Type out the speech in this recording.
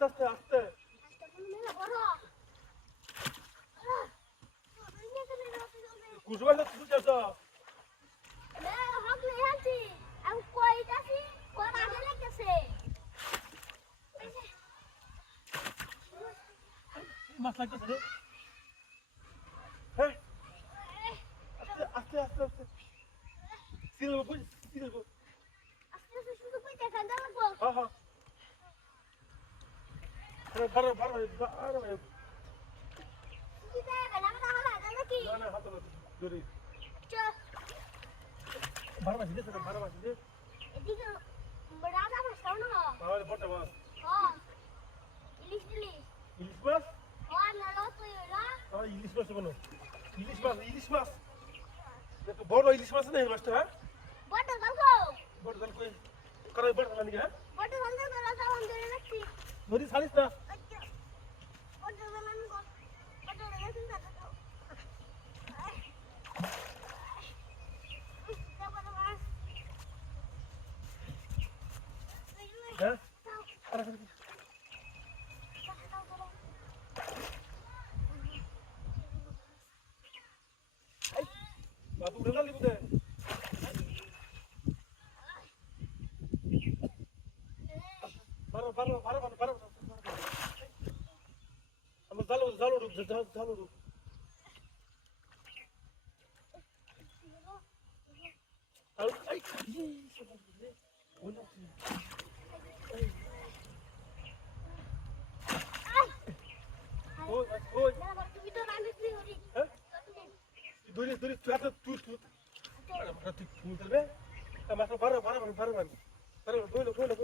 আস্তে আস্তে আস্তে কুসুমা তো তুই যাস মাছ লাগতেছে রে হ্যাঁ আস্তে আস্তে আস্তে আস্তে সিলবো বুঝ সিলবো হ্যাঁ হ্যাঁ বারো বারো বারো না না হাতে ধরে বারো মাস দিতে বারো মাস দিতে তাহলে বড়টা মাছ ইলিশ মাছ ইলিশ মাছ কোনো ইলিশ মাছ বড় ইলিশ মাছ না এই মাছটা হ্যাঁ বড় জাল কই করাই বড় জাল হ্যাঁ ধরি ছাড়িস না হ্যাঁ বাবু উড়ে গেলি বুঝে বারো বারো বারো বারো বারো আমার জালো জালো রূপ জালো রূপ দূরে দূরে তুই হাতে তুই তুই তুই তুলতে হবে মাছ বারো বারো বারো বারো বারো দৌড়ো দৌড়ো